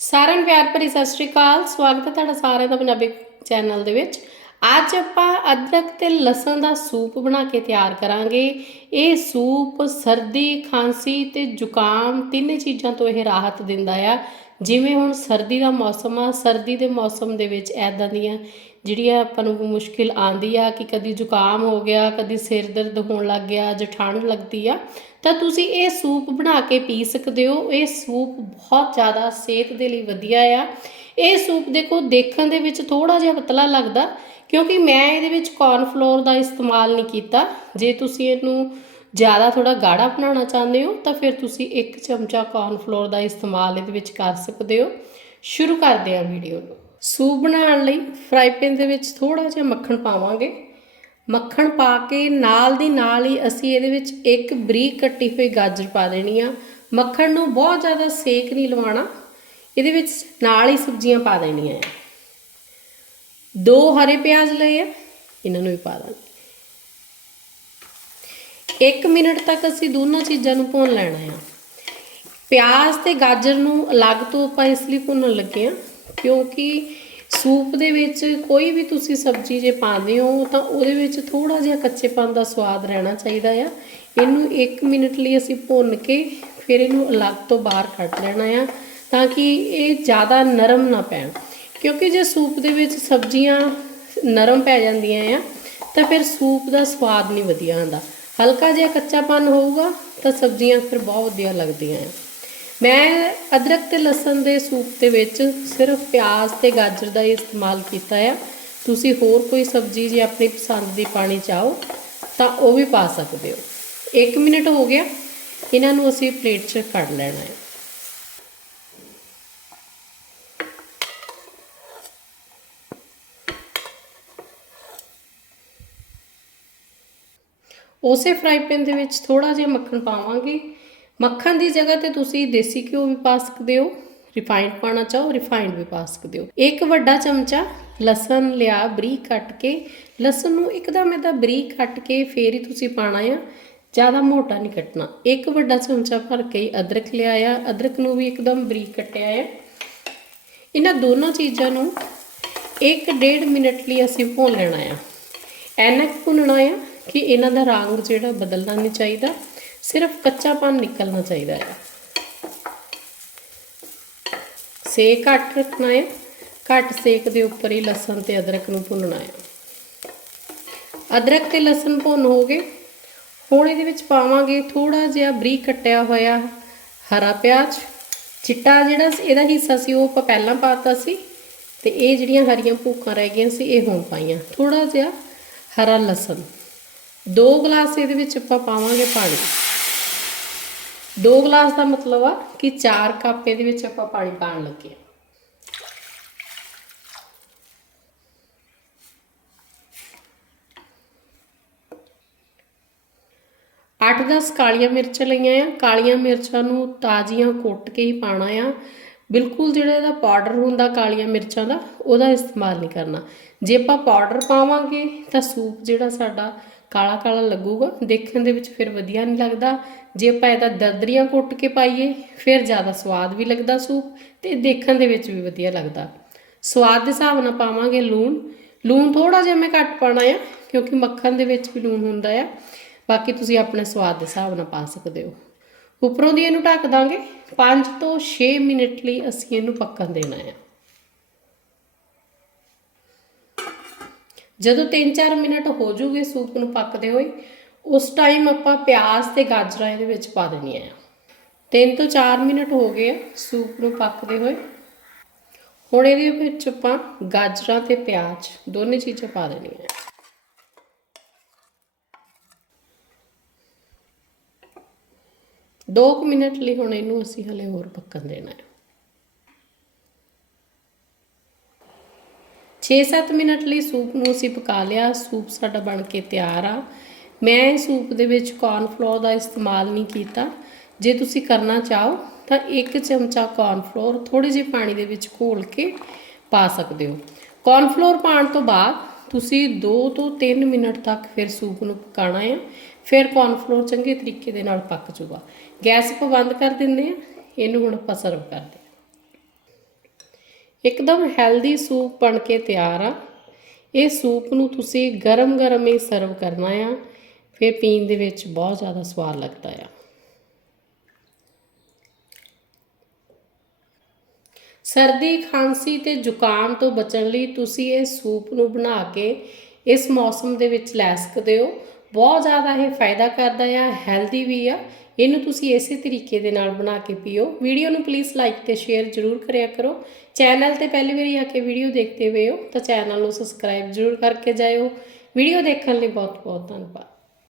ਸਾਰਿਆਂ ਨੂੰ ਪਿਆਰ ਭਰੀ ਸਤਿ ਸ਼੍ਰੀ ਅਕਾਲ। ਸਵਾਗਤ ਹੈ ਤੁਹਾਡਾ ਸਾਰਿਆਂ ਦਾ ਪੰਜਾਬੀ ਚੈਨਲ ਦੇ ਵਿੱਚ। ਅੱਜ ਆਪਾਂ ਅਦਰਕ ਤੇ ਲਸਣ ਦਾ ਸੂਪ ਬਣਾ ਕੇ ਤਿਆਰ ਕਰਾਂਗੇ। ਇਹ ਸੂਪ ਸਰਦੀ, ਖਾਂਸੀ ਤੇ ਜ਼ੁਕਾਮ ਤਿੰਨੇ ਚੀਜ਼ਾਂ ਤੋਂ ਇਹ ਰਾਹਤ ਦਿੰਦਾ ਆ। ਜਿਵੇਂ ਹੁਣ ਸਰਦੀ ਦਾ ਮੌਸਮ ਆ, ਸਰਦੀ ਦੇ ਮੌਸਮ ਦੇ ਵਿੱਚ ਇੱਦਾਂ ਦੀਆਂ ਜਿਹੜੀਆਂ ਆਪਾਂ ਨੂੰ ਮੁਸ਼ਕਿਲ ਆਉਂਦੀ ਆ ਕਿ ਕਦੀ ਜ਼ੁਕਾਮ ਹੋ ਗਿਆ, ਕਦੀ ਸਿਰ ਦਰਦ ਹੋਣ ਲੱਗ ਗਿਆ ਜਾਂ ਠੰਡ ਲੱਗਦੀ ਆ, ਤਾਂ ਤੁਸੀਂ ਇਹ ਸੂਪ ਬਣਾ ਕੇ ਪੀ ਸਕਦੇ ਹੋ। ਇਹ ਸੂਪ ਬਹੁਤ ਜ਼ਿਆਦਾ ਸਿਹਤ ਦੇ ਲਈ ਵਧੀਆ ਆ। ਇਹ ਸੂਪ ਦੇਖੋ ਦੇਖਣ ਦੇ ਵਿੱਚ ਥੋੜਾ ਜਿਹਾ ਪਤਲਾ ਲੱਗਦਾ ਕਿਉਂਕਿ ਮੈਂ ਇਹਦੇ ਵਿੱਚ ਕੌਰਨਫਲੋਰ ਦਾ ਇਸਤੇਮਾਲ ਨਹੀਂ ਕੀਤਾ। ਜੇ ਤੁਸੀਂ ਇਹਨੂੰ ਜ਼ਿਆਦਾ ਥੋੜਾ ਗਾੜਾ ਬਣਾਉਣਾ ਚਾਹੁੰਦੇ ਹੋ ਤਾਂ ਫਿਰ ਤੁਸੀਂ 1 ਚਮਚਾ ਕੌਰਨਫਲੋਰ ਦਾ ਇਸਤੇਮਾਲ ਇਹਦੇ ਵਿੱਚ ਕਰ ਸਕਦੇ ਹੋ। ਸ਼ੁਰੂ ਕਰਦੇ ਹਾਂ ਵੀਡੀਓ ਨੂੰ। ਸੂਪ ਬਣਾਉਣ ਲਈ ਫਰਾਈ ਪੈਨ ਦੇ ਵਿੱਚ ਥੋੜਾ ਜਿਹਾ ਮੱਖਣ ਪਾਵਾਂਗੇ। ਮੱਖਣ ਪਾ ਕੇ ਨਾਲ ਦੀ ਨਾਲ ਹੀ ਅਸੀਂ ਇਹਦੇ ਵਿੱਚ ਇੱਕ ਬਰੀਕ ਕੱਟੀ ਹੋਈ ਗਾਜਰ ਪਾ ਦੇਣੀ ਆ। ਮੱਖਣ ਨੂੰ ਬਹੁਤ ਜ਼ਿਆਦਾ ਸੇਕ ਨਹੀਂ ਲਵਾਉਣਾ। ਇਹਦੇ ਵਿੱਚ ਨਾਲ ਹੀ ਸਬਜ਼ੀਆਂ ਪਾ ਦੇਣੀਆਂ ਆ। 2 ਹਰੇ ਪਿਆਜ਼ ਲਏ ਆ, ਇਹਨਾਂ ਨੂੰ ਵੀ ਪਾ ਦਾਂਗੇ। 1 ਮਿੰਟ ਤੱਕ ਅਸੀਂ ਦੋਨਾਂ ਚੀਜ਼ਾਂ ਨੂੰ ਭੁੰਨ ਲੈਣਾ ਆ। ਪਿਆਜ਼ ਤੇ ਗਾਜਰ ਨੂੰ ਅਲੱਗ ਤੋਂ ਆਪਾਂ ਇਸ ਲਈ ਭੁੰਨਣ ਲੱਗੇ ਆ ਕਿਉਂਕਿ ਸੂਪ ਦੇ ਵਿੱਚ ਕੋਈ ਵੀ ਤੁਸੀਂ ਸਬਜ਼ੀ ਜੇ ਪਾਉਂਦੇ ਹੋ ਤਾਂ ਉਹਦੇ ਵਿੱਚ ਥੋੜਾ ਜਿਹਾ ਕੱਚੇਪਨ ਦਾ ਸਵਾਦ ਰਹਿਣਾ ਚਾਹੀਦਾ ਆ। ਇਹਨੂੰ 1 ਮਿੰਟ ਲਈ ਅਸੀਂ ਭੁੰਨ ਕੇ ਫਿਰ ਇਹਨੂੰ ਅਲੱਗ ਤੋਂ ਬਾਹਰ ਕੱਢ ਲੈਣਾ ਆ ਤਾਂ ਕਿ ਇਹ ਜ਼ਿਆਦਾ ਨਰਮ ਨਾ ਪੈਣ। ਕਿਉਂਕਿ ਜੇ ਸੂਪ ਦੇ ਵਿੱਚ ਸਬਜ਼ੀਆਂ ਨਰਮ ਪੈ ਜਾਂਦੀਆਂ ਆ ਤਾਂ ਫਿਰ ਸੂਪ ਦਾ ਸਵਾਦ ਨਹੀਂ ਵਧੀਆ ਆਉਂਦਾ। ਹਲਕਾ ਜਿਹਾ ਕੱਚਾਪਨ ਹੋਊਗਾ ਤਾਂ ਸਬਜ਼ੀਆਂ ਫਿਰ ਬਹੁਤ ਵਧੀਆ ਲੱਗਦੀਆਂ ਆ। ਮੈਂ ਅਦਰਕ ਤੇ ਲਸਣ ਦੇ ਸੂਪ ਦੇ ਵਿੱਚ ਸਿਰਫ ਪਿਆਜ਼ ਤੇ ਗਾਜਰ ਦਾ ਹੀ ਇਸਤੇਮਾਲ ਕੀਤਾ ਆ। ਤੁਸੀਂ ਹੋਰ ਕੋਈ ਸਬਜ਼ੀ ਜੇ ਆਪਣੀ ਪਸੰਦ ਦੀ ਪਾਣੀ ਚਾਹੋ ਤਾਂ ਉਹ ਵੀ ਪਾ ਸਕਦੇ ਹੋ। 1 ਮਿੰਟ ਹੋ ਗਿਆ, ਇਹਨਾਂ ਨੂੰ ਅਸੀਂ ਪਲੇਟ 'ਚ ਕੱਢ ਲੈਣਾ ਹੈ। ਉਸੇ ਫਰਾਈ ਪੈਨ ਦੇ ਵਿੱਚ ਥੋੜਾ ਜਿਹਾ ਮੱਖਣ ਪਾਵਾਂਗੇ। ਮੱਖਣ ਦੀ ਜਗ੍ਹਾ ਤੇ ਤੁਸੀਂ ਦੇਸੀ ਘਿਓ ਵੀ ਪਾ ਸਕਦੇ ਹੋ, ਰਿਫਾਈਂਡ ਪਾਉਣਾ ਚਾਹੋ ਰਿਫਾਈਂਡ ਵੀ ਪਾ ਸਕਦੇ ਹੋ। 1 ਵੱਡਾ ਚਮਚਾ ਲਸਣ ਲਿਆ ਬਰੀਕ ਕੱਟ ਕੇ। ਲਸਣ ਨੂੰ ਇੱਕਦਮ ਇਹਦਾ ਬਰੀਕ ਕੱਟ ਕੇ ਫੇਰ ਹੀ ਤੁਸੀਂ ਪਾਉਣਾ ਆ, ਜ਼ਿਆਦਾ ਮੋਟਾ ਨਹੀਂ ਕੱਟਣਾ। 1 ਵੱਡਾ ਚਮਚਾ ਭਰ ਕੇ ਅਦਰਕ ਲਿਆ ਆ, ਅਦਰਕ ਨੂੰ ਵੀ ਇੱਕਦਮ ਬਰੀਕ ਕੱਟਿਆ ਆ। ਇਹਨਾਂ ਦੋਨੋਂ ਚੀਜ਼ਾਂ ਨੂੰ 1-1.5 ਮਿੰਟ ਲਈ ਅਸੀਂ ਭੁੰਨ ਲੈਣਾ ਆ। ਇੰਨਾ ਕੁ ਭੁੰਨਣਾ ਆ ਕਿ ਇਹਨਾਂ ਦਾ ਰੰਗ ਜਿਹੜਾ ਬਦਲਣਾ ਨਹੀਂ ਚਾਹੀਦਾ, ਸਿਰਫ ਕੱਚਾਪਨ ਨਿਕਲਣਾ ਚਾਹੀਦਾ ਹੈ। ਸੇਕ ਘੱਟ ਰੱਖਣਾ ਹੈ, ਘੱਟ ਸੇਕ ਦੇ ਉੱਪਰ ਹੀ ਲਸਣ ਤੇ ਅਦਰਕ ਨੂੰ ਭੁੰਨਣਾ ਹੈ। ਅਦਰਕ ਤੇ ਲਸਣ ਭੁੰਨ ਹੋ ਗਏ। ਹੁਣ ਇਹਦੇ ਵਿੱਚ ਪਾਵਾਂਗੇ ਥੋੜਾ ਜਿਹਾ ਬਰੀਕ ਕੱਟਿਆ ਹੋਇਆ ਹਰਾ ਪਿਆਜ਼। ਚਿੱਟਾ ਜਿਹੜਾ ਇਹਦਾ ਹਿੱਸਾ ਸੀ ਉਹ ਆਪਾਂ ਪਹਿਲਾਂ ਪਾਤਾ ਸੀ ਤੇ ਇਹ ਜਿਹੜੀਆਂ ਹਰੀਆਂ ਭੂਖਾਂ ਰਹਿ ਗਈਆਂ ਸੀ ਇਹ ਹੁਣ ਪਾਈਆਂ। ਥੋੜਾ ਜਿਹਾ ਹਰਾ ਲਸਣ। 2 ਗਲਾਸ ਇਹਦੇ ਵਿੱਚ ਆਪਾਂ ਪਾਵਾਂਗੇ ਪਾਣੀ। 2 ਗਲਾਸ ਦਾ ਮਤਲਬ ਆ ਕਿ 4 ਕੱਪ ਇਹਦੇ ਵਿੱਚ ਆਪਾਂ ਪਾਣੀ ਪਾਉਣ ਲੱਗੇ। ਆ 8-10 ਕਾਲੀਆਂ ਮਿਰਚਾਂ ਲਈਆਂ ਆ। ਕਾਲੀਆਂ ਮਿਰਚਾਂ ਨੂੰ ਤਾਜ਼ੀਆਂ ਕੁੱਟ ਕੇ ਹੀ ਪਾਉਣਾ ਆ। ਬਿਲਕੁਲ ਜਿਹੜਾ ਇਹਦਾ ਪਾਊਡਰ ਹੁੰਦਾ ਕਾਲੀਆਂ ਮਿਰਚਾਂ ਦਾ ਉਹਦਾ ਇਸਤੇਮਾਲ ਨਹੀਂ ਕਰਨਾ। ਜੇ ਆਪਾਂ ਪਾਊਡਰ ਪਾਵਾਂਗੇ ਤਾਂ ਸੂਪ ਜਿਹੜਾ ਸਾਡਾ ਕਾਲਾ ਕਾਲਾ ਲੱਗੂਗਾ, ਦੇਖਣ ਦੇ ਵਿੱਚ ਫਿਰ ਵਧੀਆ ਨਹੀਂ ਲੱਗਦਾ। ਜੇ ਆਪਾਂ ਇਹਦਾ ਦਰਦਰੀਆਂ ਕੁੱਟ ਕੇ ਪਾਈਏ ਫਿਰ ਜ਼ਿਆਦਾ ਸਵਾਦ ਵੀ ਲੱਗਦਾ ਸੂਪ ਤੇ ਦੇਖਣ ਦੇ ਵਿੱਚ ਵੀ ਵਧੀਆ ਲੱਗਦਾ। ਸਵਾਦ ਦੇ ਹਿਸਾਬ ਨਾਲ ਪਾਵਾਂਗੇ ਲੂਣ। ਲੂਣ ਥੋੜਾ ਜਿਹਾ ਮੈਂ ਘੱਟ ਪਾਉਣਾ ਆ ਕਿਉਂਕਿ ਮੱਖਣ ਦੇ ਵਿੱਚ ਵੀ ਲੂਣ ਹੁੰਦਾ ਆ। ਬਾਕੀ ਤੁਸੀਂ ਆਪਣੇ ਸਵਾਦ ਦੇ ਹਿਸਾਬ ਨਾਲ ਪਾ ਸਕਦੇ ਹੋ। ਉੱਪਰੋਂ ਦੀ ਇਹਨੂੰ ਢੱਕ ਦਾਂਗੇ। 5 ਤੋਂ 6 ਮਿੰਟ ਲਈ ਅਸੀਂ ਇਹਨੂੰ ਪੱਕਣ ਦੇਣਾ ਆ। ਜਦੋਂ 3-4 ਮਿੰਟ ਹੋ ਜੂਗੇ ਸੂਪ ਨੂੰ ਪੱਕਦੇ ਹੋਏ, ਉਸ ਟਾਈਮ ਆਪਾਂ ਪਿਆਜ਼ ਤੇ ਗਾਜਰਾਂ ਇਹਦੇ ਵਿੱਚ ਪਾ ਦੇਣੀਆਂ ਆ। 3 ਤੋਂ 4 ਮਿੰਟ ਹੋ ਗਏ ਸੂਪ ਨੂੰ ਪੱਕਦੇ ਹੋਏ। ਹੁਣ ਇਹਦੇ ਵਿੱਚ ਆਪਾਂ ਗਾਜਰਾਂ ਤੇ ਪਿਆਜ਼ ਦੋਨੇ ਚੀਜ਼ਾਂ ਪਾ ਦੇਣੀਆਂ ਆ। ਦੋ ਕੁ ਮਿੰਟ ਲਈ ਹੁਣ ਇਹਨੂੰ ਅਸੀਂ ਹਲੇ ਹੋਰ ਪੱਕਣ ਦੇਣਾ ਹੈ। 6-7 ਮਿੰਟ ਲਈ ਸੂਪ ਨੂੰ ਅਸੀਂ ਪਕਾ ਲਿਆ। ਸੂਪ ਸਾਡਾ ਬਣ ਕੇ ਤਿਆਰ ਆ। ਮੈਂ ਸੂਪ ਦੇ ਵਿੱਚ ਕੌਰਨਫਲੋਰ ਦਾ ਇਸਤੇਮਾਲ ਨਹੀਂ ਕੀਤਾ। ਜੇ ਤੁਸੀਂ ਕਰਨਾ ਚਾਹੋ ਤਾਂ 1 ਚਮਚਾ ਕੌਰਨਫਲੋਰ ਥੋੜੇ ਜਿਹੇ ਪਾਣੀ ਦੇ ਵਿੱਚ ਘੋਲ ਕੇ ਪਾ ਸਕਦੇ ਹੋ। ਕੌਰਨਫਲੋਰ ਪਾਉਣ ਤੋਂ ਬਾਅਦ ਤੁਸੀਂ 2 ਤੋਂ 3 ਮਿੰਟ ਤੱਕ ਫਿਰ ਸੂਪ ਨੂੰ ਪਕਾਉਣਾ ਹੈ। ਫਿਰ ਕੌਰਨਫਲੋਰ ਚੰਗੇ ਤਰੀਕੇ ਦੇ ਨਾਲ ਪੱਕ ਜੂਗਾ। ਗੈਸ ਆਪਾਂ ਬੰਦ ਕਰ ਦਿੰਦੇ ਹਾਂ। ਇਹਨੂੰ ਹੁਣ ਆਪਾਂ ਸਰਵ ਕਰਦੇ ਹਾਂ। ਇੱਕਦਮ ਹੈਲਦੀ ਸੂਪ ਬਣ ਕੇ ਤਿਆਰ ਆ। ਇਹ ਸੂਪ ਨੂੰ ਤੁਸੀਂ ਗਰਮ ਗਰਮ ਹੀ ਸਰਵ ਕਰਨਾ ਆ, ਫਿਰ ਪੀਣ ਦੇ ਵਿੱਚ ਬਹੁਤ ਜ਼ਿਆਦਾ ਸਵਾਦ ਲੱਗਦਾ ਆ। ਸਰਦੀ ਖਾਂਸੀ ਤੇ ਜ਼ੁਕਾਮ ਤੋਂ ਬਚਣ ਲਈ ਤੁਸੀਂ ਇਹ ਸੂਪ ਨੂੰ ਬਣਾ ਕੇ ਇਸ ਮੌਸਮ ਦੇ ਵਿੱਚ ਲੈ ਸਕਦੇ ਹੋ। ਬਹੁਤ ਜ਼ਿਆਦਾ ਇਹ ਫਾਇਦਾ ਕਰਦਾ ਆ, ਹੈਲਦੀ ਵੀ ਆ। ਇਹਨੂੰ ਤੁਸੀਂ ਇਸੇ ਤਰੀਕੇ ਦੇ ਨਾਲ ਬਣਾ ਕੇ ਪੀਓ। ਵੀਡੀਓ ਨੂੰ ਪਲੀਜ਼ ਲਾਈਕ ਤੇ ਸ਼ੇਅਰ ਜ਼ਰੂਰ ਕਰਿਆ ਕਰੋ। ਚੈਨਲ ਤੇ ਪਹਿਲੀ ਵਾਰੀ ਆ ਕੇ ਵੀਡੀਓ ਦੇਖਦੇ ਹੋਏ ਹੋ ਤਾਂ ਚੈਨਲ ਨੂੰ ਸਬਸਕ੍ਰਾਈਬ ਜ਼ਰੂਰ ਕਰਕੇ ਜਾਇਓ। ਵੀਡੀਓ ਦੇਖਣ ਲਈ ਬਹੁਤ ਬਹੁਤ ਧੰਨਵਾਦ।